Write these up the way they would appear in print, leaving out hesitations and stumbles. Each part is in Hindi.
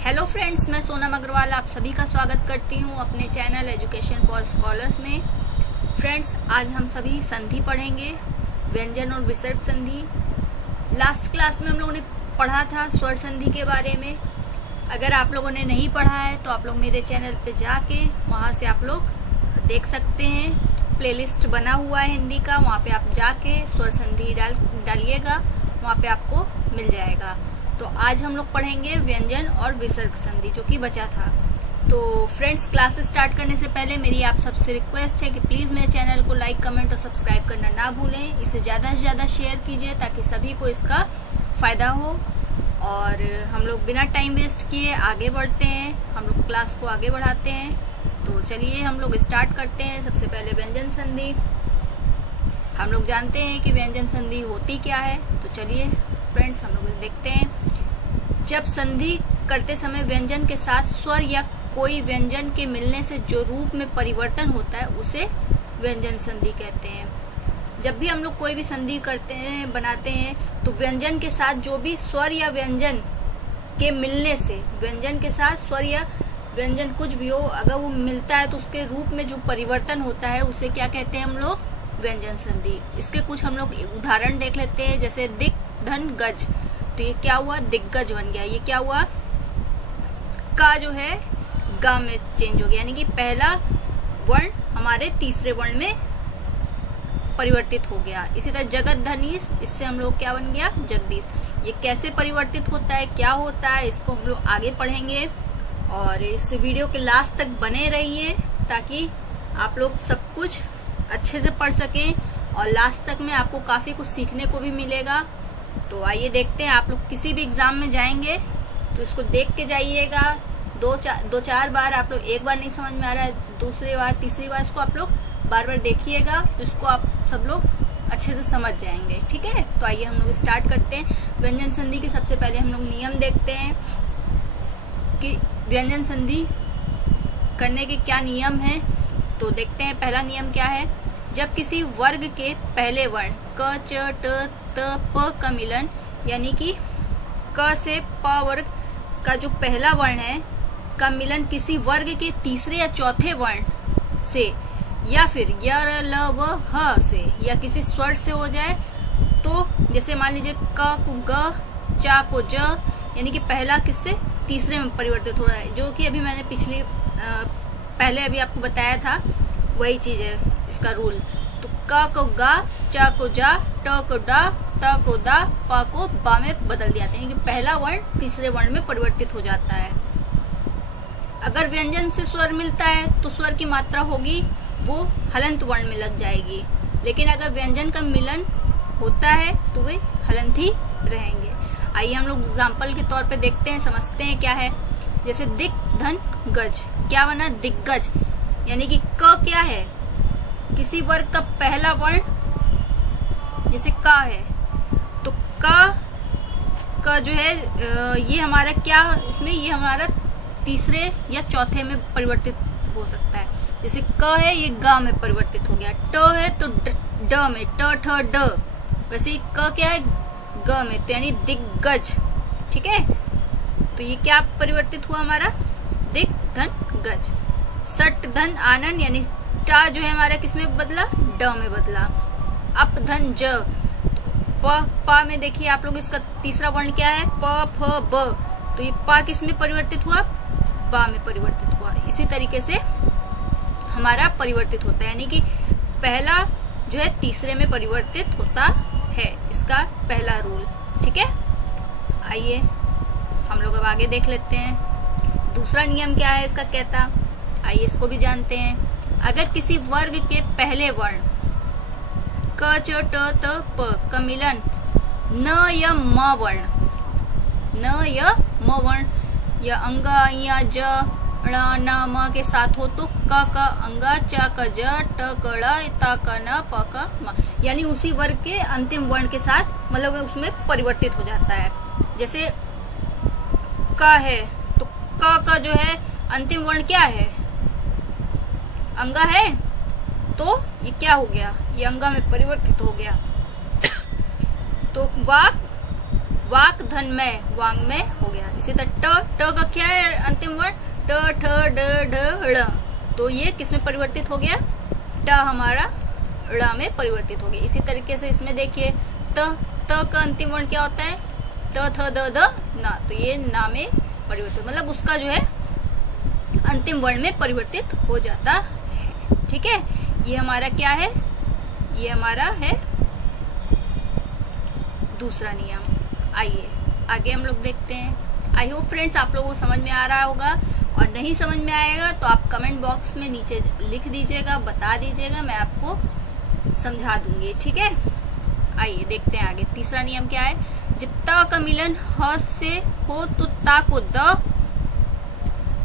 हेलो फ्रेंड्स, मैं सोनम अग्रवाल आप सभी का स्वागत करती हूँ अपने चैनल एजुकेशन फॉर स्कॉलर्स में। फ्रेंड्स, आज हम सभी संधि पढ़ेंगे, व्यंजन और विसर्ग संधि। लास्ट क्लास में हम लोगों ने पढ़ा था स्वर संधि के बारे में। अगर आप लोगों ने नहीं पढ़ा है तो आप लोग मेरे चैनल पे जाके वहाँ से आप लोग देख सकते हैं। प्लेलिस्ट बना हुआ है हिंदी का, वहाँ पे आप जाके स्वर संधि डालिएगा, वहाँ पे आपको मिल जाएगा। तो आज हम लोग पढ़ेंगे व्यंजन और विसर्ग संधि जो कि बचा था। तो फ्रेंड्स, क्लास स्टार्ट करने से पहले मेरी आप सबसे रिक्वेस्ट है कि प्लीज मेरे चैनल को लाइक, कमेंट और सब्सक्राइब करना ना भूलें। इसे ज्यादा से ज्यादा शेयर कीजिए ताकि सभी को इसका फायदा हो। और हम लोग बिना टाइम वेस्ट किए आगे बढ़ते हैं, हम लोग क्लास को आगे बढ़ाते हैं। तो चलिए हम लोग स्टार्ट करते हैं। सबसे पहले व्यंजन संधि। हम लोग जानते हैं कि व्यंजन संधि होती क्या है। तो चलिए फ्रेंड्स, हम लोग देखते हैं। जब संधि करते समय व्यंजन के साथ स्वर या कोई व्यंजन के मिलने से जो रूप में परिवर्तन होता है उसे व्यंजन संधि कहते हैं। जब भी हम लोग कोई भी संधि करते हैं, बनाते हैं, तो व्यंजन के साथ जो भी स्वर या व्यंजन के मिलने से, व्यंजन के साथ स्वर या व्यंजन कुछ भी हो, अगर वो मिलता है तो उसके रूप में जो परिवर्तन होता है उसे क्या कहते हैं हम लोग? व्यंजन संधि। इसके कुछ हम लोग उदाहरण देख लेते हैं, जैसे दिक, धन, गज। तो ये क्या हुआ? दिग्गज बन गया। ये क्या हुआ? का जो है गा में चेंज हो गया, यानी कि पहला वर्ण हमारे तीसरे वर्ण में परिवर्तित हो गया। इसी तरह जगत धनीश, इससे हम लोग क्या बन गया? जगदीश। ये कैसे परिवर्तित होता है, क्या होता है, इसको हम लोग आगे पढ़ेंगे। और इस वीडियो के लास्ट तक बने रहिए ताकि आप लोग सब कुछ अच्छे से पढ़ सकें और लास्ट तक में आपको काफी कुछ सीखने को भी मिलेगा। तो आइए देखते हैं। आप लोग किसी भी एग्जाम में जाएंगे तो इसको देख के जाइएगा। दो चार बार आप लोग, एक बार नहीं समझ में आ रहा है, दूसरी बार, तीसरी बार इसको आप लोग बार बार देखिएगा, तो इसको आप सब लोग अच्छे से समझ जाएंगे। ठीक है, तो आइए हम लोग स्टार्ट करते हैं। व्यंजन संधि के सबसे पहले हम लोग नियम देखते हैं कि व्यंजन संधि करने के क्या नियम है। तो देखते हैं पहला नियम क्या है। जब किसी वर्ग के पहले वर्ण क, च, ट, त, प का मिलन, यानी कि क से प वर्ग का जो पहला वर्ण है का मिलन किसी वर्ग के तीसरे या चौथे वर्ण से, या फिर य, र, ल, व, ह से, या किसी स्वर से हो जाए, तो जैसे मान लीजिए क को ग, चा को ज, यानी कि पहला किससे तीसरे में परिवर्तित हो रहा है, जो कि अभी मैंने पहले अभी आपको बताया था, वही चीज है इसका रूल। तो क को गा, चा को जा, ट को डा, त को दा, प को बा में बदल दिया, यानी कि पहला वर्ण तीसरे वर्ण में परिवर्तित हो जाता है। अगर व्यंजन से स्वर मिलता है तो स्वर की मात्रा होगी वो हलंत वर्ण में लग जाएगी, लेकिन अगर व्यंजन का मिलन होता है तो वे हलंत ही रहेंगे। आइए हम लोग एग्जाम्पल के तौर पे देखते हैं, समझते हैं क्या है। जैसे दिक, धन, गज। क्या बना? दिग्गज, यानी कि क क्या है? किसी वर्ग का पहला वर्ण, जैसे का है, तो का जो है ये हमारा क्या, इसमें ये हमारा तीसरे या चौथे में परिवर्तित हो सकता है। जैसे क है, ये गा में परिवर्तित हो गया। ट है तो ड में, ट, ठ, ड। वैसे क क्या है? ग में, तो यानी दिग्गज। ठीक है, तो ये क्या परिवर्तित हुआ हमारा? दिक, धन, गज। सट, धन, आनन, यानी टा जो है हमारा किस में बदला? ड में बदला। अप, धन, ज। प में देखिए आप लोग, इसका तीसरा वर्ण क्या है? प, फ, ब। तो ये पा किस में परिवर्तित हुआ? बा में परिवर्तित हुआ। इसी तरीके से हमारा परिवर्तित होता है, यानी कि पहला जो है तीसरे में परिवर्तित होता है, इसका पहला रूल। ठीक है, आइए हम लोग अब आगे देख लेते हैं। दूसरा नियम क्या है इसका कहता, आइए इसको भी जानते हैं। अगर किसी वर्ग के पहले वर्ण क, च, ट, त, प का मिलन न या म वर्ण, न या म वर्ण या अंगा, या, ज, ण, न, म के साथ हो तो क का अंगा, च का ज, ट का ड़, त का न, प का म, यानी उसी वर्ग के अंतिम वर्ण के साथ, मतलब उसमें परिवर्तित हो जाता है। जैसे क है तो क का जो है अंतिम वर्ण क्या है? अंगा है, तो ये क्या हो गया? ये अंगा में परिवर्तित हो गया। तो वाक वाक धन में वांग्मय हो गया। इसी तरह ट का क्या है अंतिम वर्ण, ट ठ ड ढ ड़, तो ये किस में परिवर्तित हो गया, ट हमारा ड़ में परिवर्तित हो गया। इसी तरीके से इसमें देखिए त का अंतिम वर्ण क्या होता है, त थ द ध ना, तो ये ना में परिवर्तित, मतलब उसका जो है अंतिम वर्ण में परिवर्तित हो जाता है। ठीक है, ये हमारा क्या है, ये हमारा है दूसरा नियम। आइए आगे हम लोग देखते हैं। आई होप फ्रेंड्स आप लोगों को समझ में आ रहा होगा, और नहीं समझ में आएगा तो आप कमेंट बॉक्स में नीचे लिख दीजिएगा, बता दीजिएगा, मैं आपको समझा दूंगी। ठीक है, आइए देखते हैं आगे। तीसरा नियम क्या है, जब त का मिलन ह से हो तो ता को द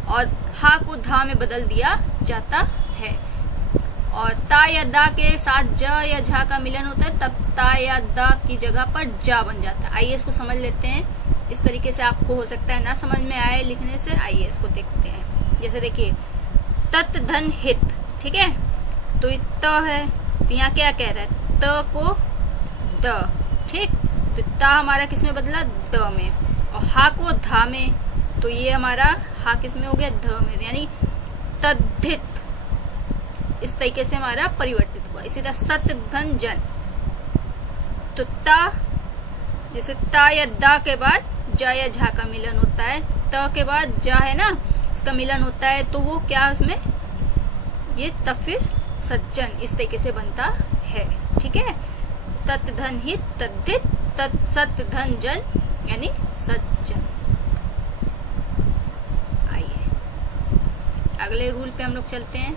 और हा को धा में बदल दिया जाता है, और ता या दा के साथ ज या झा का मिलन होता है तब ता या दा की जगह पर जा बन जाता है। आइए इसको समझ लेते हैं। इस तरीके से आपको हो सकता है ना समझ में आए लिखने से। आइए इसको देखते हैं। जैसे देखिए तत् धन हित, ठीक है, तो ये त है, तो यहाँ क्या कह रहा है, त को द, ठीक, तो ता हमारा किस में बदला, द में, और हा को धा में, तो ये हमारा हा किस में हो गया, ध में, यानी तद्धित, इस तरीके से हमारा परिवर्तित हुआ। इसी तरह सत धन जन, तो ता, जैसे ता या दा के बाद जा या झा का मिलन होता है, त के बाद जा है ना, इसका मिलन होता है, तो वो क्या उसमें, ये तब फिर सज्जन, इस तरीके से बनता है। ठीक है, तत् धन हित तद्धित तत् सत धन जन, यानी सज्जन। आइए अगले रूल पे हम लोग चलते हैं।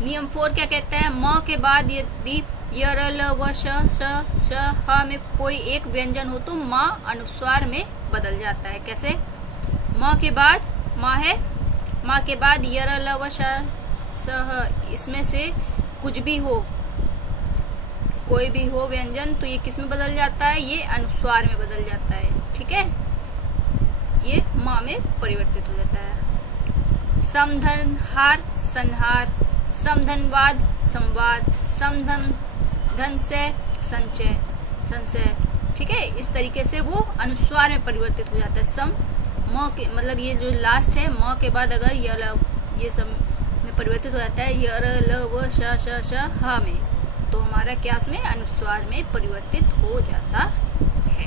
नियम 4 क्या कहता है, म के बाद यदि य र ल व श श ह में कोई एक व्यंजन हो तो म अनुस्वार में बदल जाता है। कैसे, म के बाद म है, म के बाद य र ल व श ह, इसमें से कुछ भी हो, कोई भी हो व्यंजन, तो ये किस में बदल जाता है, ये अनुस्वार में बदल जाता है। ठीक है, ये म में परिवर्तित हो जाता है। समधनहार संहार, समधनवाद संवाद, समधन धन से संचय संशय। ठीक है, इस तरीके से वो अनुस्वार में परिवर्तित हो जाता है। सम म के, मतलब ये जो लास्ट है म के बाद अगर य ल, ये सब में परिवर्तित हो जाता है, य र ल व श ह में, तो हमारा क्या उसमें अनुस्वार में परिवर्तित हो जाता है।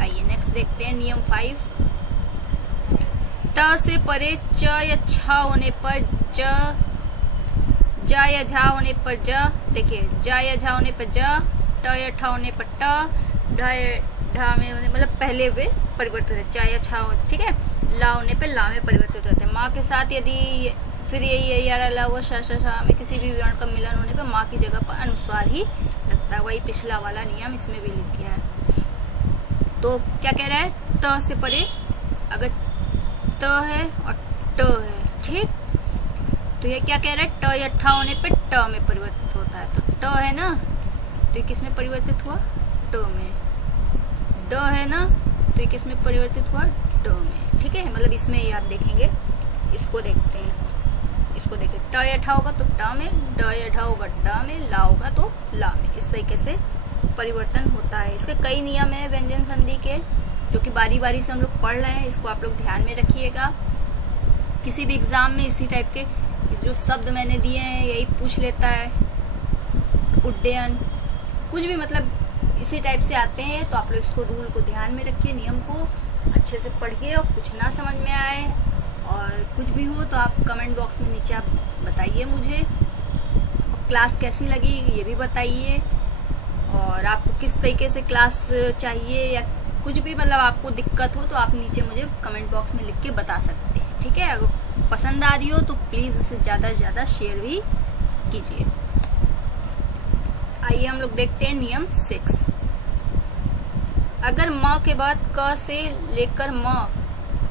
आइए नेक्स्ट देखते हैं नियम 5। त से परे च या छ होने पर ज, जा या झा होने पर ज, देखिए जा या झा होने पर ज, ट या ठ होने पर ट, ढा या ढा में होने, मतलब पहले वे परिवर्तित है, जा या छा हो, ठीक है, ला होने पर ला में परिवर्तित होते हैं। माँ के साथ यदि फिर यही है या ला व श में किसी भी वर्ण का मिलन होने पर माँ की जगह पर अनुस्वार ही लगता है। वही पिछला वाला नियम इसमें भी लिख गया है। तो क्या कह रहा है, त से परे अगर त है और ट है, ठीक, तो ये क्या कह रहा है, ट या ठ होने पे ट में परिवर्तित होता है। तो ट है ना, तो ये किस में परिवर्तित हुआ, ट में। ड है ना, तो ये किस में परिवर्तित हुआ, ड में। ठीक है, मतलब इसमें ये आप देखेंगे, इसको देखते हैं, इसको देखिए, ट या ठ होगा तो ट में, ड या ढ होगा ड में, ला होगा तो ला में। इस तरीके से परिवर्तन होता है। इसके कई नियम है व्यंजन संधि के, जो कि बारी बारी से हम लोग पढ़ रहे हैं, इसको आप लोग ध्यान में रखिएगा। किसी भी एग्जाम में इसी टाइप के जो शब्द मैंने दिए हैं यही पूछ लेता है, उड्डयन, कुछ भी मतलब इसी टाइप से आते हैं। तो आप लोग इसको रूल को ध्यान में रखिए, नियम को अच्छे से पढ़िए, और कुछ ना समझ में आए और कुछ भी हो तो आप कमेंट बॉक्स में नीचे आप बताइए मुझे। और क्लास कैसी लगी ये भी बताइए, और आपको किस तरीके से क्लास चाहिए या कुछ भी मतलब आपको दिक्कत हो तो आप नीचे मुझे कमेंट बॉक्स में लिख के बता सकते हैं। ठीक है, अगर पसंद आ रही हो तो प्लीज इसे ज्यादा से ज्यादा शेयर भी कीजिए। आइए हम लोग देखते हैं नियम 6। अगर म के बाद क से लेकर म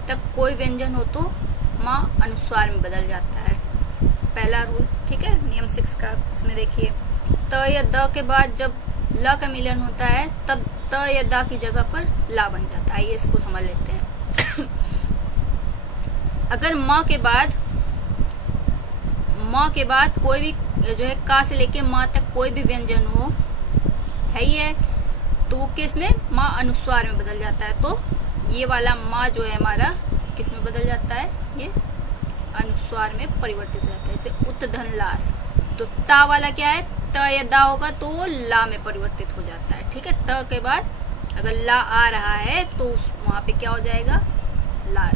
तक कोई व्यंजन हो तो म अनुस्वार में बदल जाता है। पहला रूल, ठीक है, नियम 6 का। इसमें देखिए, त या द के बाद जब ल का मिलन होता है तब त या द की जगह पर ला बन जाता है। आइए इसको समझ लेते हैं। अगर म के बाद कोई भी जो है का से लेके म तक कोई भी व्यंजन हो, है ही है, तो वो किस में, माँ अनुस्वार में बदल जाता है। तो ये वाला माँ जो है हमारा किस में बदल जाता है, ये अनुस्वार में परिवर्तित हो जाता है। जैसे उत्धन लास, तो ता वाला क्या है, त या दा होगा तो वो ला में परिवर्तित हो जाता है। ठीक है, त के बाद अगर ला आ रहा है तो वहां पे क्या हो जाएगा, ला।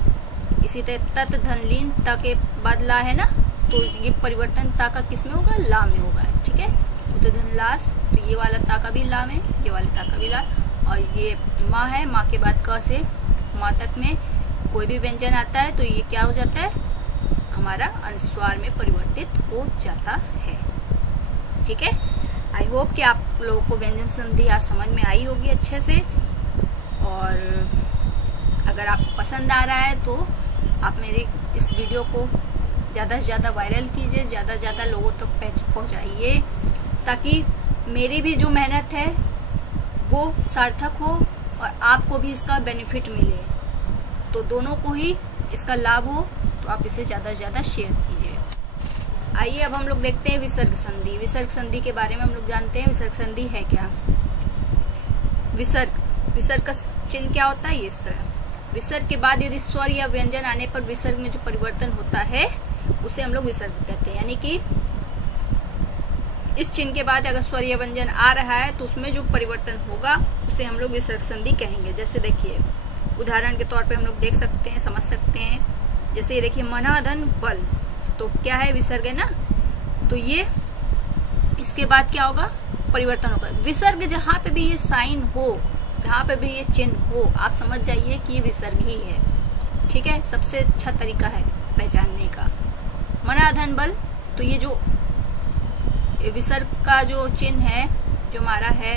इसी तरह तत धन लीन, त के बाद ला है ना, तो ये परिवर्तन ता का किस में होगा, ला में होगा। ठीक है, उत्धन लास, तो ये वाला ता का भी ला में, ये वाला ता का भी ला। और ये माँ है, माँ के बाद क से माँ तक में कोई भी व्यंजन आता है तो ये क्या हो जाता है, हमारा अनुस्वार में परिवर्तित हो जाता है। ठीक है, आई होप कि आप लोगों को व्यंजन संधि आज समझ में आई होगी अच्छे से। और अगर आपको पसंद आ रहा है तो आप मेरी इस वीडियो को ज़्यादा से ज़्यादा वायरल कीजिए, ज़्यादा से ज़्यादा लोगों तक पहुँचाइए, ताकि मेरी भी जो मेहनत है वो सार्थक हो और आपको भी इसका बेनिफिट मिले। तो दोनों को ही इसका लाभ हो, तो आप इसे ज़्यादा से ज़्यादा शेयर कीजिए। आइए अब हम लोग देखते हैं विसर्ग संधि। विसर्ग संधि के बारे में हम लोग जानते हैं, विसर्ग संधि है क्या। विसर्ग का चिन्ह क्या होता है, इस तरह। विसर्ग के बाद यदि स्वर या व्यंजन आने पर विसर्ग में जो परिवर्तन होता है उसे हम लोग विसर्ग कहते हैं। यानी कि इस चिन्ह के बाद अगर स्वर या व्यंजन आ रहा है तो उसमें जो परिवर्तन होगा उसे हम लोग विसर्ग संधि कहेंगे। जैसे देखिए, उदाहरण के तौर पे हम लोग देख सकते हैं, समझ सकते हैं। जैसे ये देखिए, मना धन बल, तो क्या है, विसर्ग है ना, तो ये इसके बाद क्या होगा, परिवर्तन होगा। विसर्ग जहां पे भी ये साइन हो, जहां पे भी ये चिन्ह हो, आप समझ जाइए कि ये विसर्ग ही है। ठीक है, सबसे अच्छा तरीका है पहचानने का। मना धन बल, तो ये जो विसर्ग का जो चिन्ह है जो हमारा है,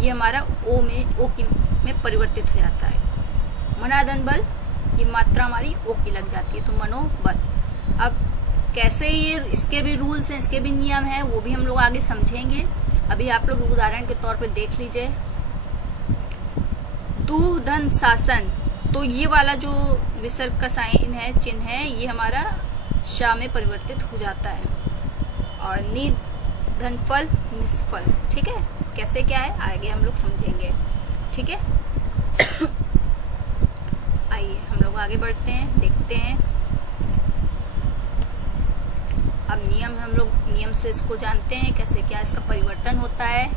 ये हमारा ओ में परिवर्तित हो जाता है। मनाधन बल, ये मात्रा हमारी ओ की लग जाती है, तो मनोबल। अब कैसे ये, इसके भी रूल्स हैं, इसके भी नियम हैं, वो भी हम लोग आगे समझेंगे। अभी आप लोग उदाहरण के तौर पे देख लीजिए। तू धन शासन, तो ये वाला जो विसर्ग का साइन है, चिन्ह है, ये हमारा शा में परिवर्तित हो जाता है। और नि धन फल निष्फल। ठीक है, कैसे क्या है आगे हम लोग समझेंगे। ठीक है, आइए हम लोग आगे बढ़ते हैं, देखते हैं। अब नियम, हम लोग नियम से इसको जानते हैं, कैसे क्या इसका परिवर्तन होता है।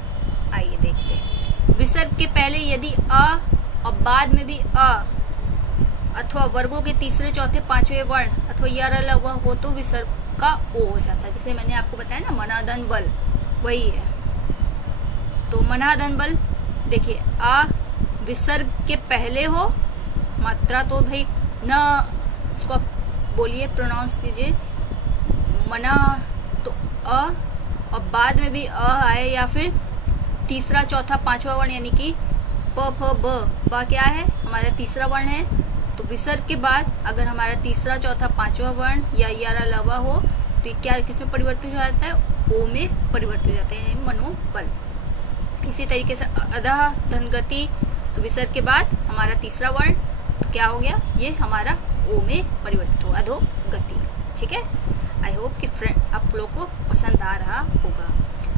आइए देखते हैं। विसर्ग के पहले यदि अ और बाद में भी अ अथवा वर्गों के तीसरे चौथे पांचवें वर्ण अथवा य ल व हो तो विसर्ग का ओ हो जाता है। जैसे मैंने आपको बताया ना, मनाधन बल वही है। तो मनाधन बल देखिए, आ विसर्ग के पहले हो, मात्रा तो भाई न, इसको आप बोलिए, प्रोनाउंस कीजिए मना, तो अ, और बाद में भी अ आए, या फिर तीसरा चौथा पांचवा वर्ण यानी कि प फ ब क्या है, हमारा तीसरा वर्ण है। तो विसर्ग के बाद अगर हमारा तीसरा चौथा पांचवा वर्ण या यारा लवा हो तो क्या किसमें परिवर्तित हो जाता है, ओ में परिवर्तित हो जाते हैं, मनोबल। इसी तरीके से अधः धनगति, तो विसर्ग के बाद हमारा तीसरा वर्ण तो क्या हो गया, ये हमारा ओ में परिवर्तित हो, अधोगति। ठीक है, आई होप कि फ्रेंड आप लोग को पसंद आ रहा होगा।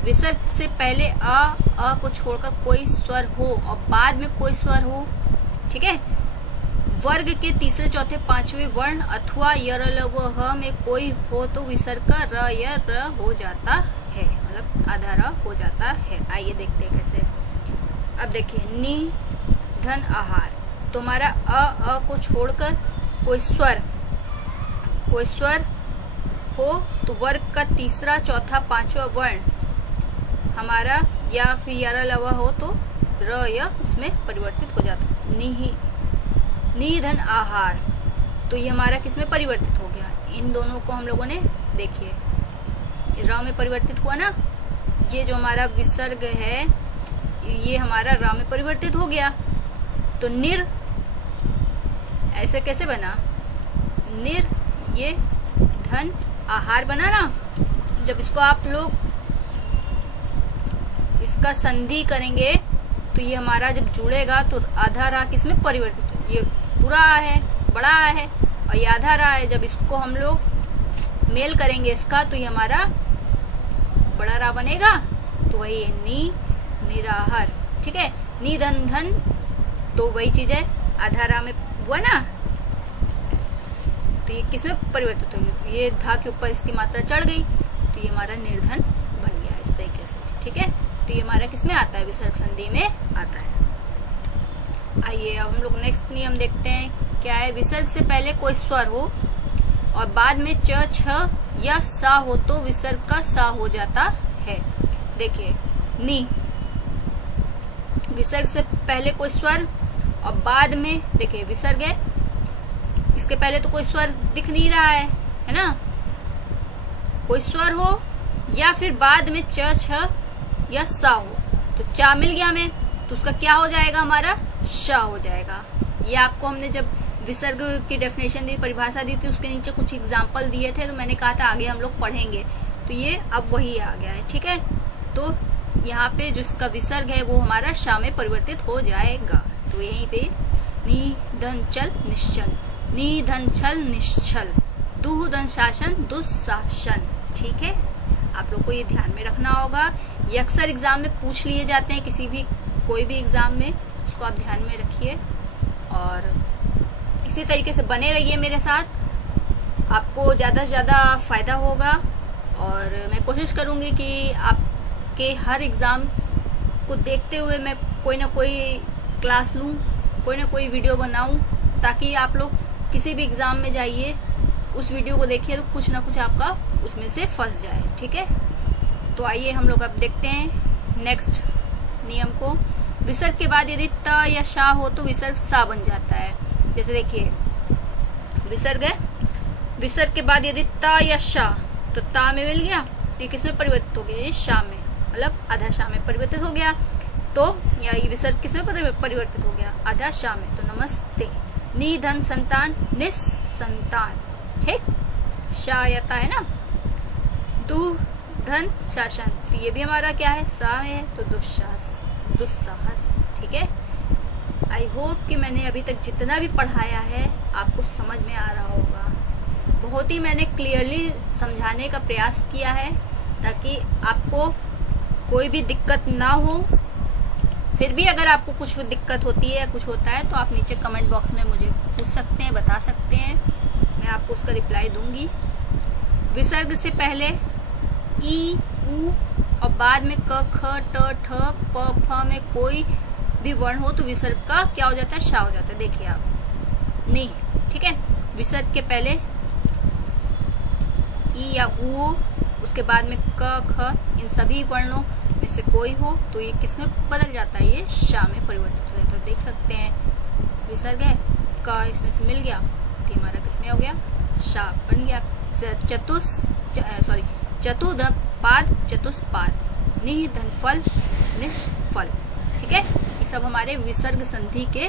विसर्ग से पहले अ को छोड़कर कोई स्वर हो और बाद में कोई स्वर हो। ठीक है, वर्ग के तीसरे चौथे पांचवें वर्ण अथवा यर ल व ह में कोई हो तो विसर्ग का र या र हो जाता है, मतलब आधा र हो जाता है। आइए देखते हैं कैसे। अब देखिए, नि धन आहार, तो हमारा अ को छोड़कर कोई स्वर हो तो वर्ग का तीसरा चौथा पांचवा वर्ण हमारा या फिर यारा लवा हो तो र या उसमें परिवर्तित हो जाता है। निधन आहार, तो ये हमारा किसमें परिवर्तित हो गया, इन दोनों को हम लोगों ने देखिए र में परिवर्तित हुआ ना, ये जो हमारा विसर्ग है ये हमारा र में परिवर्तित हो गया। तो निर ऐसे कैसे बना, निर ये धन आहार बना ना। जब इसको आप लोग इसका संधि करेंगे तो ये हमारा जब जुड़ेगा तो आधा रा किसमें परिवर्तित हो, ये पूरा है, बड़ा है, और ये आधा रा है। जब इसको हम लोग मेल करेंगे इसका तो ये हमारा बड़ा रा बनेगा, तो वही है निराहार। ठीक है, नी धन धन, तो वही चीज है, आधा रा में हुआ ना, तो ये किसमें परिवर्तित हो गया, ये धा के ऊपर इसकी मात्रा चढ़ गई, तो ये हमारा निर्धन बन गया इस तरीके से। ठीक है, तो ये हमारा किसमें आता है, विसर्ग संधि में आता है। आइए अब हम लोग नेक्स्ट नियम देखते हैं, क्या है, विसर्ग से पहले कोई स्वर हो और बाद में च, छ या सा हो तो विसर्ग का सा हो जाता है। देखिए, नी, विसर्ग से पहले कोई स्वर और बाद में, देखिए विसर्ग है, इसके पहले तो कोई स्वर दिख नहीं रहा है ना, कोई स्वर हो या फिर बाद में च, छ या सा हो, तो चा मिल गया हमें, तो उसका क्या हो जाएगा, हमारा श हो जाएगा। ये आपको हमने जब विसर्ग की डेफिनेशन दी, परिभाषा दी थी, उसके नीचे कुछ एग्जाम्पल दिए थे, तो मैंने कहा था आगे हम लोग पढ़ेंगे, तो ये अब वही आ गया है। ठीक है, तो यहाँ पे जो इसका विसर्ग है वो हमारा श में परिवर्तित हो जाएगा। तो यहीं पे नी धन चल निश्चल, नी धन छल निश्चल, दुह धन शासन दुस्शासन। ठीक है, आप लोग को ये ध्यान में रखना होगा, ये अक्सर एग्जाम में पूछ लिए जाते हैं, किसी भी कोई भी एग्जाम में, उसको आप ध्यान में रखिए और इसी तरीके से बने रहिए मेरे साथ, आपको ज्यादा से ज्यादा फायदा होगा। और मैं कोशिश करूंगी कि आपके हर एग्जाम को देखते हुए मैं कोई ना कोई क्लास लूं, कोई ना कोई वीडियो बनाऊं, ताकि आप लोग किसी भी एग्जाम में जाइए, उस वीडियो को देखिए तो कुछ ना कुछ आपका उसमें से फंस जाए। ठीक है, तो आइए हम लोग अब देखते हैं नेक्स्ट नियम को। विसर्ग के बाद यदि त या शा हो तो विसर्ग सा बन जाता है। जैसे देखिए, विसर्ग है, विसर्ग के बाद यदि त या शा, तो ता में मिल गया, तो ये किसमें परिवर्तित हो गया, ये शा में, मतलब आधा शा में परिवर्तित हो गया। तो या ये विसर्ग किसमें परिवर्तित हो गया, आधा शा में। तो नमस्ते, नी धन संतान निसंतान। ठीक, शायता है ना, दु धन शासन, तो ये भी हमारा क्या है, सा में है, तो दुस्साहस। ठीक है, आई होप कि मैंने अभी तक जितना भी पढ़ाया है आपको समझ में आ रहा होगा। बहुत ही मैंने क्लियरली समझाने का प्रयास किया है ताकि आपको कोई भी दिक्कत ना हो। फिर भी अगर आपको कुछ दिक्कत होती है या कुछ होता है तो आप नीचे कमेंट बॉक्स में मुझे पूछ सकते हैं, बता सकते हैं, मैं आपको उसका रिप्लाई दूंगी। विसर्ग से पहले ई, उ और बाद में क, ख, ट, ठ, प, फ में कोई भी वर्ण हो तो विसर्ग का क्या हो जाता है, शा हो जाता है। देखिए आप, नहीं, ठीक है, विसर्ग के पहले ई या उ हो, उसके बाद में क, ख, इन सभी वर्णों में से कोई हो तो ये किस में बदल जाता है, ये शा में परिवर्तित हो जाता है। देख सकते हैं, विसर्ग है, क इसमें से मिल गया तो हमारा किसमें हो गया, शा बन गया। चतुर्पाद चतुष्पाद, निह धनफल निष्फल। ठीक है, ये सब हमारे विसर्ग संधि के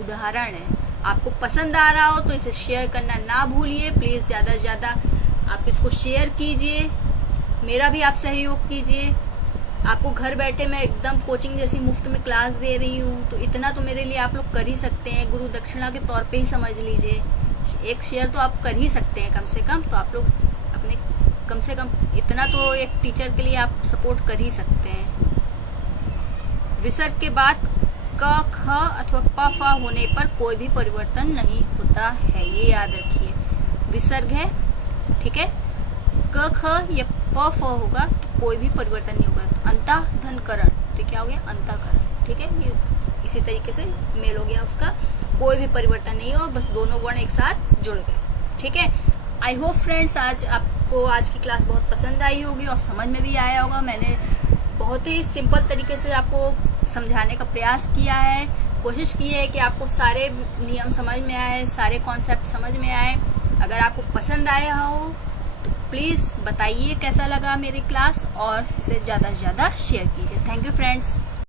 उदाहरण है। आपको पसंद आ रहा हो तो इसे शेयर करना ना भूलिए प्लीज, ज्यादा से ज्यादा आप इसको शेयर कीजिए, मेरा भी आप सहयोग कीजिए। आपको घर बैठे मैं एकदम कोचिंग जैसी मुफ्त में क्लास दे रही हूँ, तो इतना तो मेरे लिए आप लोग कर ही सकते हैं, गुरु दक्षिणा के तौर पे ही समझ लीजिए। एक शेयर तो आप कर ही सकते हैं कम से कम, तो आप लोग अपने कम से कम इतना तो एक टीचर के लिए आप सपोर्ट कर ही सकते हैं। विसर्ग के बाद क, ख अथवा प, फ होने पर कोई भी परिवर्तन नहीं होता है, ये याद रखिए। विसर्ग है, ठीक है, क, ख या प, फ होगा तो कोई भी परिवर्तन नहीं होगा। तो अंतः धनकरण, तो क्या हो गया, अंतःकरण। ठीक है, ये इसी तरीके से मेल हो गया उसका, कोई भी परिवर्तन नहीं हो, बस दोनों वर्ण एक साथ जुड़ गए। ठीक है, आई होप फ्रेंड्स आज आपको आज की क्लास बहुत पसंद आई होगी और समझ में भी आया होगा। मैंने बहुत ही सिंपल तरीके से आपको समझाने का प्रयास किया है, कोशिश की है कि आपको सारे नियम समझ में आए, सारे कॉन्सेप्ट समझ में आए। अगर आपको पसंद आया हो तो प्लीज बताइए कैसा लगा मेरी क्लास और इसे ज्यादा से ज्यादा शेयर कीजिए। Thank you friends.